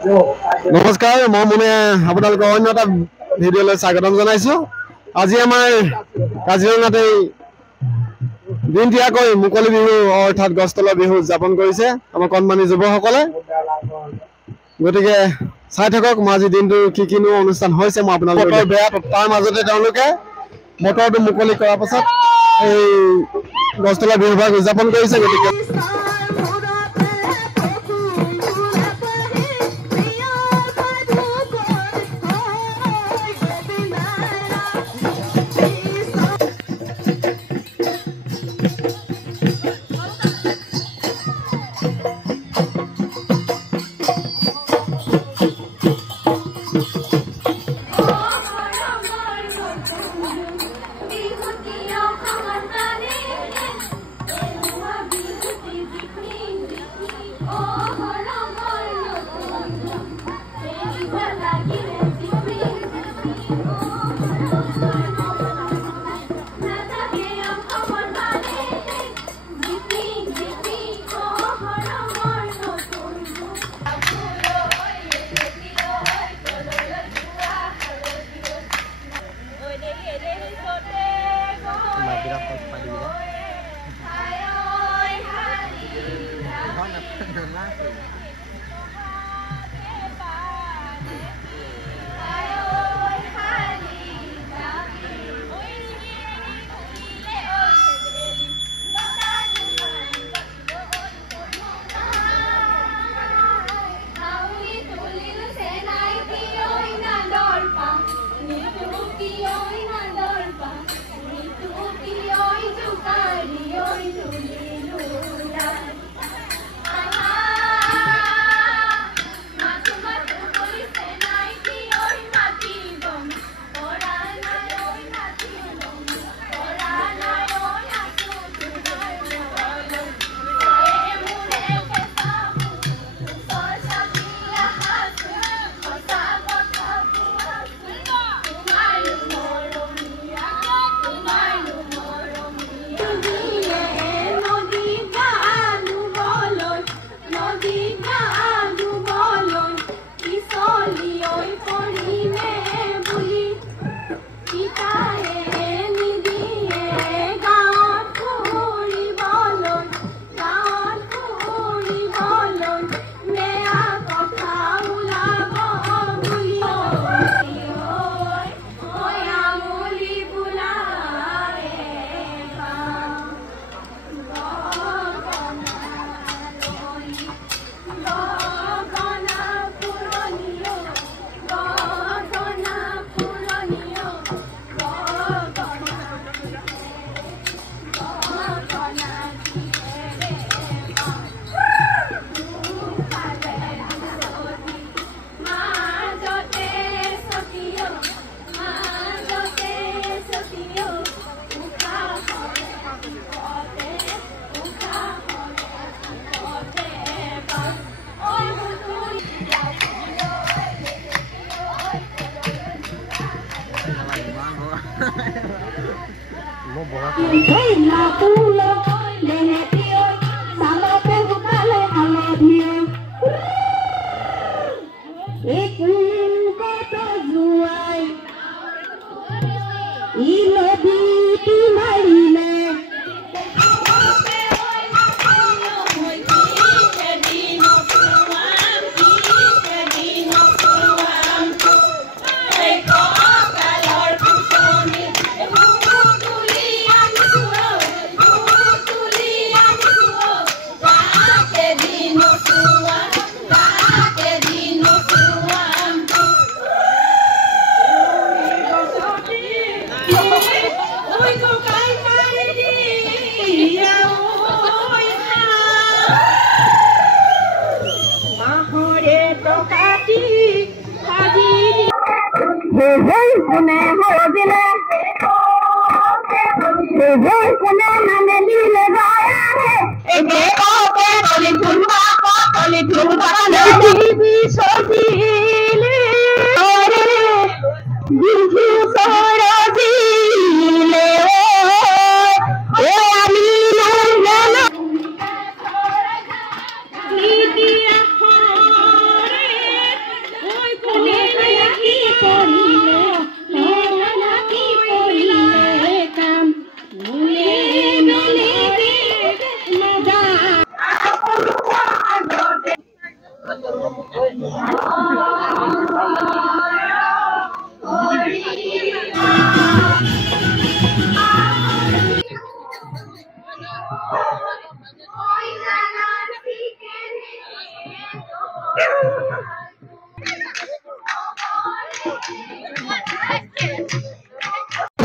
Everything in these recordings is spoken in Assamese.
নমস্কাৰ মই মনে আপোনালোকৰ অন্য এটা ভিডিঅ'লৈ স্বাগতম জনাইছো। আজি আমাৰ কাজিৰঙাত এই দিনতীয়াকৈ মুকলি বিহু অৰ্থাৎ গছতলৰ বিহু উদযাপন কৰিছে আমাৰ কণমানি যুৱকসকলে। গতিকে চাই থাকক মই আজি দিনটো কিনো অনুষ্ঠান হৈছে মই আপোনালোকৰ বেয়া তাৰ মাজতে তেওঁলোকে বতৰটো মুকলি কৰাৰ পাছত এই গছতলৰ বিহু ভাগ উদযাপন কৰিছে। গতিকে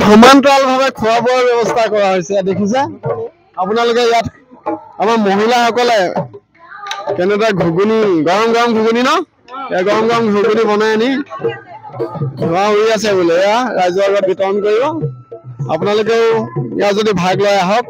সমান্তৰালভাৱে খোৱা বোৱাৰ ব্যৱস্থা কৰা হৈছে দেখিছে আপোনালোকে ইয়াত আমাৰ মহিলাসকলে কেনেদৰে ঘুগুনি গৰম গৰম ঘুগুনি ন গৰম গৰম ঘুগুনি বনাই আনি ধোঁৱা উৰি আছে বোলে এয়া ৰাইজৰ আগত বিতৰণ কৰিব আপোনালোকেও ইয়াৰ যদি ভাগ লৈ আহক